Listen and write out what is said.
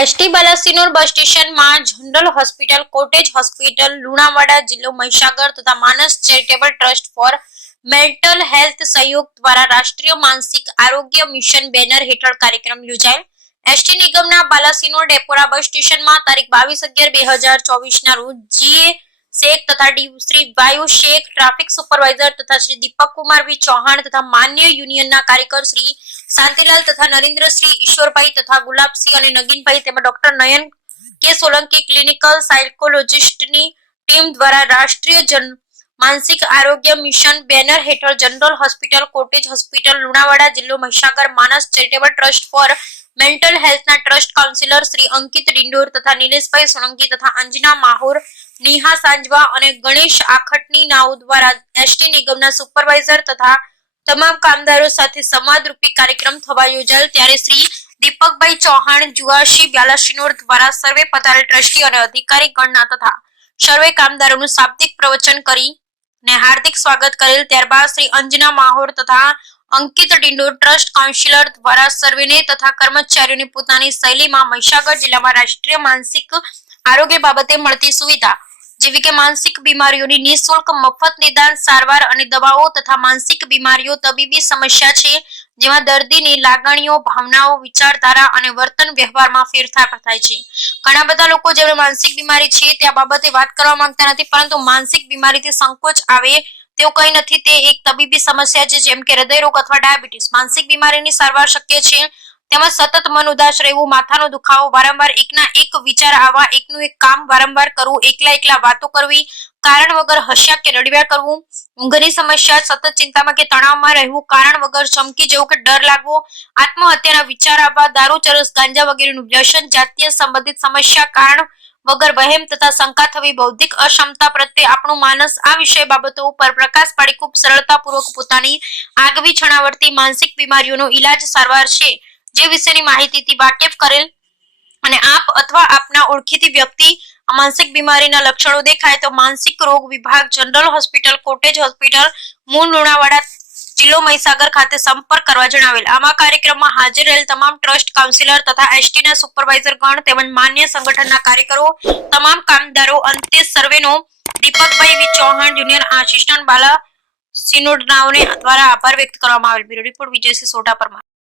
ST Balasinor bus સ્ટેશનમાં general hospital, cottage hospital, Lunawada જિલ્લો મહીસાગર તથા Manas charitable trust for mental health સહયોગ દ્વારા રાષ્ટ્રીય માનસિક આરોગ્ય મિશન બેનર હેઠળ કાર્યક્રમ યોજાયેલ. એસટી નિગમના બાલાસિનોર ડેપોરા બસ સ્ટેશનમાં તારીખ બાવીસ અગિયાર બે હજાર ચોવીસના રોજ જીએ શેખ તથા શ્રી વાયુ શેખ, ટ્રાફિક સુપરવાઇઝર તથા શ્રી દીપક કુમાર વી ચૌહાણ તથા માન્ય યુનિયનના કાર્યકર શ્રી શાંતિલાલ તથા નરેન્દ્રસિંહ ઈશ્વરભાઈ તથા ગુલાબસિંહ અને નગીનભાઈ તેમજ ડોક્ટર નયન કે સોલંકી ક્લિનિકલ સાયકોલોજિસ્ટની ટીમ દ્વારા રાષ્ટ્રીય જન માનસિક આરોગ્ય મિશન બેનર હેઠળ general hospital, cottage hospital, Lunawada જિલ્લો Mahisagar, Manas charitable trust for mental હેલ્થના trust counsellor Shri Ankit Dindor તથા નિલેશભાઈ સોલંકી તથા અંજના માહોર, નિહા સાંજવા અને ગણેશ આખટની નાઓ દ્વારા એસટી નિગમના સુપરવાઇઝર તથા તમામ કામદારો સાથે સંવાદરૂપી કાર્યક્રમ થવા યોજાયેલ ત્યારે શ્રી દીપકભાઈ ચૌહાણ જુવાશી બ્યાલાશીનોર દ્વારા સર્વે પધારેલ ટ્રસ્ટી અને અધિકારી ગણના તથા સર્વે કામદારોનું શાબ્દિક પ્રવચન કરી ને હાર્દિક સ્વાગત કરેલ. ત્યારબાદ શ્રી અંજના માહોર તથા અંકિત ડિંડોર ટ્રસ્ટ કાઉન્સિલર દ્વારા સર્વેને તથા કર્મચારીઓને પોતાની શૈલીમાં મહીસાગર જિલ્લામાં રાષ્ટ્રીય માનસિક આરોગ્ય બાબતે મળતી સુવિધા જેવી કે માનસિક બીમારીઓની નિઃશુલ્ક મફત નિદાન, સારવાર અને દવાઓ તથા માનસિક બીમારીઓ તબીબી સમસ્યા છે, જેમાં દર્દીની લાગણીઓ, ભાવનાઓ, વિચારધારા અને વર્તન વ્યવહારમાં ફેરફાર થાય છે. ઘણા બધા લોકો જેમને માનસિક બીમારી છે તે બાબતે વાત કરવા માંગતા નથી, પરંતુ માનસિક બીમારીથી સંકોચ આવે તેવું કંઈ નથી, તે એક તબીબી સમસ્યા છે, જેમ કે હૃદય રોગ અથવા ડાયાબિટીસ. માનસિક બીમારીની સારવાર શક્ય છે તેમજ સતત મન ઉદાસ રહેવું, માથાનો દુખાવો, વારંવાર એકના એક વિચાર આવવા એકનું એક કામ વારંવાર કરવું, એકલા એકલા વાતો કરવી, કારણ વગર હસ્યા કે રડવ્યા કરવું, ઊંઘની સમસ્યા, સતત ચિંતામાં કે તણાવમાં રહેવું, કારણ વગર ચમકી જવું કે ડર લાગવો, આત્મહત્યાના વિચાર આવવા દારૂ, ચરસ, ગાંજા વગેરેનું વ્યસન, જાતીય સંબંધિત સમસ્યા, કારણ વગર વહેમ તથા શંકા થવી, બૌદ્ધિક અક્ષમતા પ્રત્યે આપણું માનસ આ વિષય બાબતો ઉપર પ્રકાશ પાડી, ખૂબ સરળતાપૂર્વક પોતાની આગવી છણાવડતી માનસિક બીમારીઓનો ઈલાજ સારવાર છે. જે વિશેની માહિતીથી વાકેફ કરેલ. અને આપ અથવા આપના ઓળખીતી વ્યક્તિ માનસિક બીમારીના લક્ષણો દેખાય તો માનસિક રોગ વિભાગ જનરલ હોસ્પિટલ, કોટેજ હોસ્પિટલ, મૂળ લુણાવાડા, જિલ્લો મહીસાગર ખાતે સંપર્ક કરવા જણાવેલ. આમાં કાર્યક્રમમાં હાજર રહેલ તમામ ટ્રસ્ટ કાઉન્સિલર તથા એસટીના સુપરવાઇઝર ગણ તેમજ માન્ય સંગઠનના કાર્યકરો, તમામ કામદારો, અંતે સર્વેનો Deepakbhai V Chauhan, junior assistant Bala સિનોડનાઓને દ્વારા આભાર વ્યક્ત કરવામાં આવેલ. Bureau report Vijaysinh Sodha Parmar.